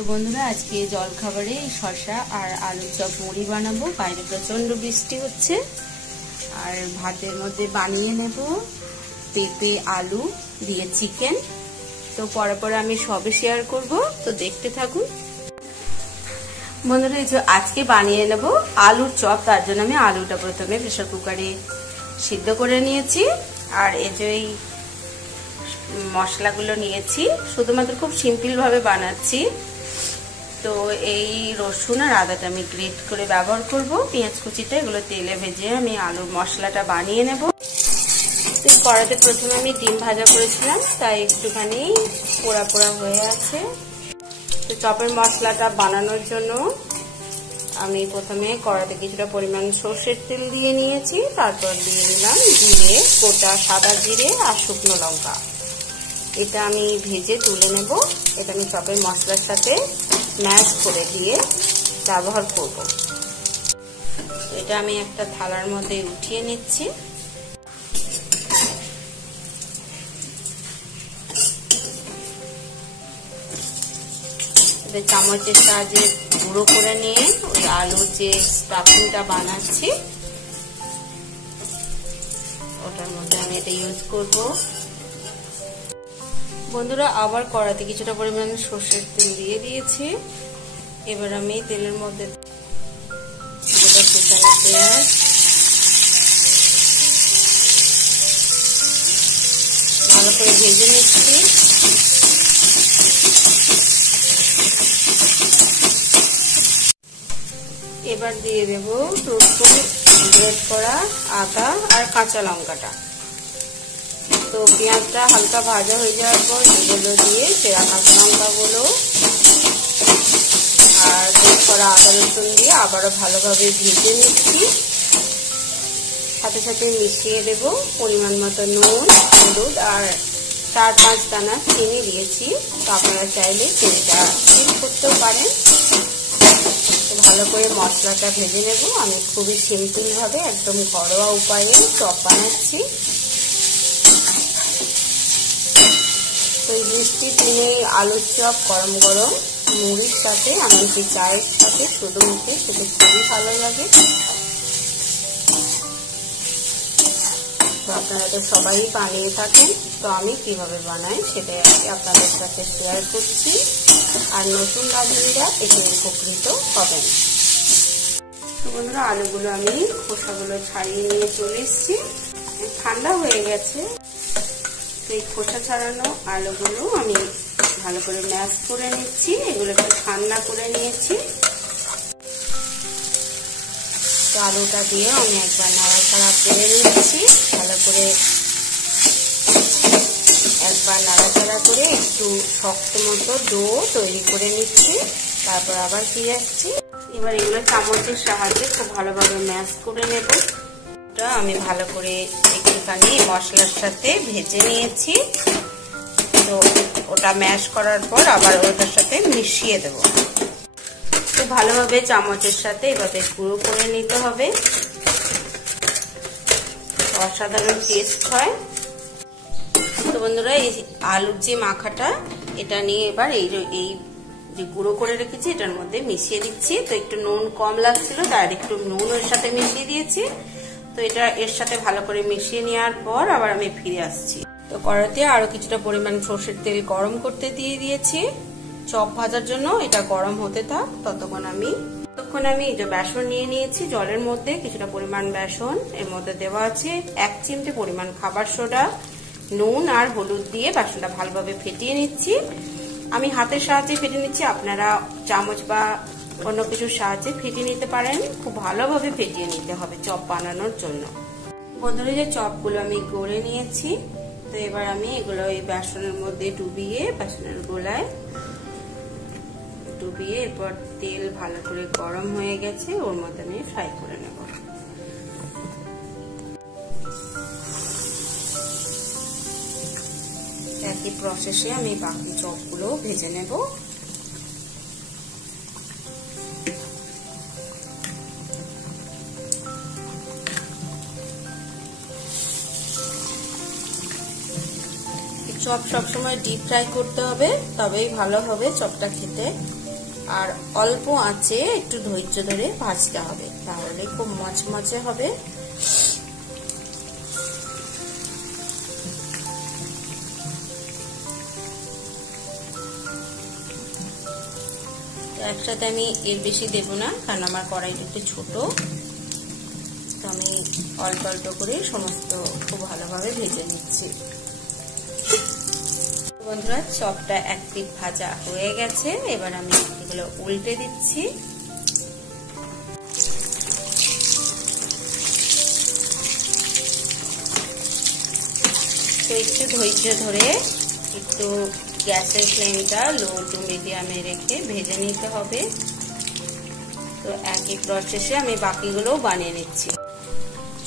তো বন্ধুরা আজকে জলখাবারে শসা আর আলুর চপ মুড়ি বানাবো। বাইরে প্রচন্ড বৃষ্টি হচ্ছে। আর ভাতের মধ্যে বানিয়ে নেব পেঁপে আলু দিয়ে চিকেন। তো পরে আমি সবে শেয়ার করব, তো দেখতে থাকুন বন্ধুরা। আজকে বানিয়ে নেব আলুর চপ। তার জন্য আমি আলুটা প্রথমে প্রেসার কুকারে সিদ্ধ করে নিয়েছি। আর এই মশলাগুলো নিয়েছি, শুধুমাত্র খুব সিম্পল ভাবে বানাচ্ছি। তো এই রসুন আর আদাটা আমি গ্রেট করে ব্যবহার করব। পেঁয়াজ কুচিটা এগুলো তেলে ভেজে আমি আলুর মশলাটা বানিয়ে নেব। তো কড়াতে প্রথমে আমি ডিম ভাজা করেছিলাম, তাই একটুখানি পোড়া পোড়া হয়ে আছে। তো চপের মশলাটা বানানোর জন্য আমি প্রথমে কড়াতে কিছুটা পরিমাণ সর্ষের তেল দিয়ে নিয়েছি। তারপর দিয়ে দিলাম জিরে, গোটা সাদা জিরে আর শুকনো লঙ্কা। এটা আমি ভেজে তুলে নেব। এটা আমি চপের মশলার সাথে ম্যাশ করে দিয়ে ব্যবহার করব। এটা আমি একটা থালার মধ্যে উঠিয়ে নিচ্ছি। এটা চামচের সাহায্যে গুঁড়ো করে নিয়ে ওই আলুর যে স্টাফিংটা বানাচ্ছি ওটার মধ্যে আমি এটা ইউজ করব। বন্ধুরা আবার কড়াতে কিছুটা পরিমাণে সর্ষের তেল দিয়ে দিয়েছি। এবার আমি তেলের মধ্যে পেঁয়াজ, ভালো করে ভেজে নিচ্ছি। এবার দিয়ে দেব রসুন, গ্রেট করা আদা আর কাঁচা লঙ্কাটা। তো পেঁয়াজটা হালকা ভাজা হয়ে যাওয়ার পর এগুলো দিয়ে চেরা কাঁচা লঙ্কাগুলো আর গ্রেট করা আদা রসুন দিয়ে আবারও ভালোভাবে ভেজে নিচ্ছি। সাথে সাথে মিশিয়ে দেব পরিমাণ মতো নুন, হলুদ আর 4-5 দানা চিনি দিয়েছি। তো আপনারা চাইলে চিনিটা স্কিপ করতেও পারেন। ভালো করে মশলাটা ভেজে নেব। আমি খুবই সিম্পল ভাবে একদম ঘরোয়া উপায়ে চপ বানাচ্ছি। তো এই বৃষ্টির দিনে আলুর চপ গরম গরম মুড়ির সাথে, এমনকি চায়ের সাথে শুধু মুখে খেতে খুবই ভালো লাগে। তো আপনারা তো সবাই বানিয়ে থাকেন। তো আমি কিভাবে বানাই সেটাই আপনাদের সাথে শেয়ার করছি। আর নতুন রাঁধুনিরা এতে উপকৃত হবেন। তো বন্ধুরা আলুগুলো আমি খোসাগুলো ছাড়িয়ে নিয়ে চলে এসেছি। ঠান্ডা হয়ে গেছে। তো এই খোসা ছাড়ানো আলুগুলো আমি ভালো করে ম্যাশ করে নিচ্ছি। এগুলো একটু ঠান্ডা করে নিয়েছি। তো আলুটা দিয়ে আমি একবার নাড়াচাড়া করে নিচ্ছি। ভালো করে একবার নাড়াচাড়া করে একটু শক্ত মতো ডো তৈরি করে নিচ্ছি। তারপর আবার ফিরে আসছি। এবার এগুলো চামচের সাহায্যে খুব ভালোভাবে ম্যাশ করে নেব। আমি ভালো করে একটুখানি মশলার সাথে ভেজে নিয়েছি। তো ওটা ম্যাশ করার পর আবার ওটার সাথে মিশিয়ে দেব। তো ভালোভাবে চামচের সাথে এভাবে গুঁড়ো করে নিতে হবে। অসাধারণ টেস্ট হয়। তো বন্ধুরা এই আলুর যে মাখাটা এটা নিয়ে এবার এই যে গুঁড়ো করে রেখেছি এটার মধ্যে মিশিয়ে দিচ্ছি। তো একটু নুন কম লাগছিল, তার একটু নুন ওর সাথে মিশিয়ে দিয়েছি। তো এটা এর সাথে ভালো করে মিশিয়ে নেওয়ার পর আবার আমি ফিরে আসছি। তো কড়াইতে আরো কিছুটা পরিমাণ সরষের তেল গরম করতে দিয়ে দিয়েছি চপ ভাজার জন্য। এটা গরম হতে থাক। ততক্ষণ আমি এই যে বেসন নিয়ে নিয়েছি জলের মধ্যে। কিছুটা পরিমাণ বেসন এর মধ্যে দেওয়া আছে 1 চিমটে পরিমাণ খাবার সোডা, নুন আর হলুদ দিয়ে বেসনটা ভালোভাবে ফেটিয়ে নিচ্ছি। আমি হাতের সাহায্যে ফেটে নিচ্ছি, আপনারা চামচ বা অন্য কিছুর সাহায্যে ফেটিয়ে নিতে পারেন। খুব ভালোভাবে ফেটিয়ে নিতে হবে চপ বানানোর জন্য। বন্ধুরা যে চপগুলো আমি গড়ে নিয়েছি, তো এবার আমি এগুলো এই বেসনের মধ্যে ডুবিয়ে, বেসনের গোলায় ডুবিয়ে এরপর তেল ভালো করে গরম হয়ে গেছে ওর মধ্যে আমি ফ্রাই করে নেব। একই প্রসেসে আমি বাকি চপগুলো ভেজে নেব। চপ সবসময় ডিপ ফ্রাই করতে হবে, তবেই ভালো হবে চপটা খেতে। আর অল্প আঁচে একটু ধৈর্য ধরে ভাজতে হবে, তাহলে খুব মচমচে হবে। একসাথে আমি এর বেশি দেব না, কারণ আমার কড়াইটা একটু ছোট, তো আমি অল্প অল্প করে সমস্ত খুব ভালোভাবে ভেজে নিচ্ছি। বন্ধুরা, চপটা এক পিঠ ভাজা হয়ে গেছে, এবার আমি এগুলো উল্টে দিচ্ছি। তো একটু ধৈর্য ধরে একটু গ্যাসের ফ্লেমটা লো টু মিডিয়ামে রেখে ভেজে নিতে হবে। তো এক এক প্রসেসে আমি বাকিগুলো বানিয়ে নিচ্ছি।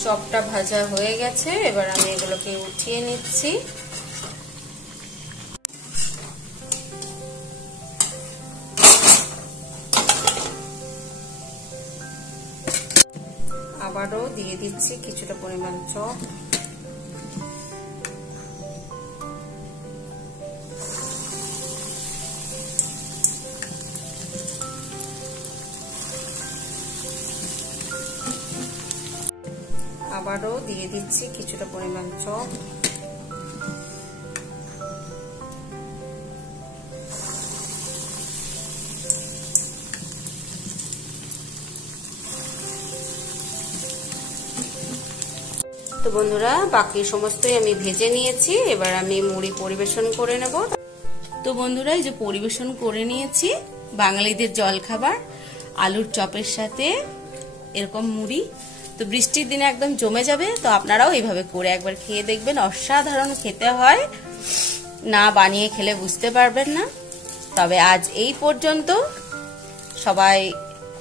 চপটা ভাজা হয়ে গেছে, এবার আমি এগুলোকে উঠিয়ে নিচ্ছি। আবারও দিয়ে দিচ্ছি কিছুটা পরিমাণ চপ। আবারও দিয়ে দিচ্ছি কিছুটা পরিমাণ চপ। তো বন্ধুরা, বাকি সমস্তই আমি ভেজে নিয়েছি, এবার আমি মুড়ি পরিবেশন করে নেব। তো বন্ধুরা, এই যে পরিবেশন করে নিয়েছি বাঙালিদের জলখাবার আলুর চপের সাথে এরকম মুড়ি। তো বৃষ্টির দিনে একদম জমে যাবে, তো আপনারাও এইভাবে করে একবার খেয়ে দেখবেন, অসাধারণ খেতে হয়, না বানিয়ে খেলে বুঝতে পারবেন না। তবে আজ এই পর্যন্ত, সবাই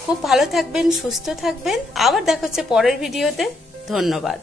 খুব ভালো থাকবেন, সুস্থ থাকবেন, আবার দেখা হচ্ছে পরের ভিডিওতে। ধন্যবাদ।